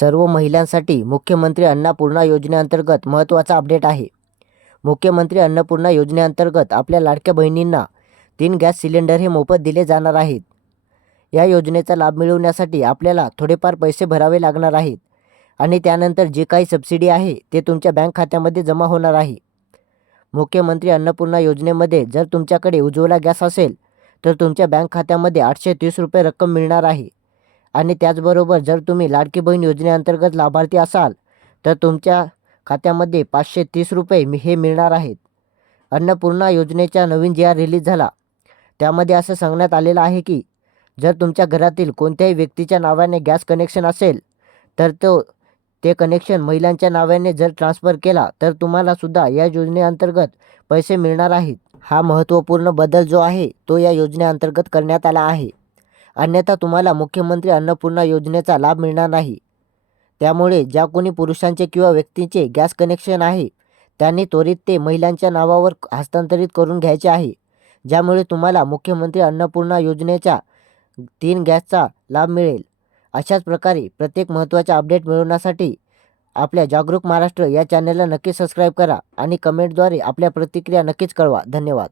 सर्व महिलांसाठी मुख्यमंत्री अन्नपूर्णा योजनेअंतर्गत महत्त्वाचा अपडेट आहे. मुख्यमंत्री अन्नपूर्णा योजनेअंतर्गत आपल्या लाडक्या बहिणींना तीन गॅस सिलेंडर हे मोफत दिले जाणार आहेत. या योजनेचा लाभ मिळवण्यासाठी आपल्याला थोडेफार पैसे भरावे लागणार आहेत आणि त्यानंतर जे काही सबसिडी आहे ते तुमच्या बँक खात्यामध्ये जमा होणार आहे. मुख्यमंत्री अन्नपूर्णा योजनेमध्ये जर तुमच्याकडे उज्ज्वला गॅस असेल तर तुमच्या बँक खात्यामध्ये आठशे तीस रुपये रक्कम मिळणार आहे. आणि त्याचबरोबर जर तुम्ही लाडकी बहीण योजनेअंतर्गत लाभार्थी असाल तर तुमच्या खात्यामध्ये पाचशे तीस रुपये मी हे मिळणार आहेत. अन्नपूर्णा योजनेचा नवीन जी आर रिलीज झाला. त्यामध्ये असं सांगण्यात आलेलं आहे की जर तुमच्या घरातील कोणत्याही व्यक्तीच्या नावाने गॅस कनेक्शन असेल तर तो ते कनेक्शन महिलांच्या नावाने जर ट्रान्सफर केला तर तुम्हाला सुद्धा या योजनेअंतर्गत पैसे मिळणार आहेत. हा महत्त्वपूर्ण बदल जो आहे तो या योजनेअंतर्गत करण्यात आला आहे. अन्यथा तुम्हाला मुख्यमंत्री अन्नपूर्णा योजनेचा लाभ मिळणार नाही. त्यामुळे ज्या कोणी पुरुषांचे किंवा व्यक्तींचे गॅस कनेक्शन आहे त्यांनी त्वरित ते महिलांच्या नावावर हस्तांतरित करून घ्यायचे आहे. ज्यामुळे तुम्हाला मुख्यमंत्री अन्नपूर्णा योजनेच्या तीन गॅसचा लाभ मिळेल. अशाच प्रकारे प्रत्येक महत्त्वाच्या अपडेट मिळवण्यासाठी आपल्या जागरूक महाराष्ट्र या चॅनलला नक्की सबस्क्राईब करा आणि कमेंटद्वारे आपल्या प्रतिक्रिया नक्कीच कळवा. धन्यवाद.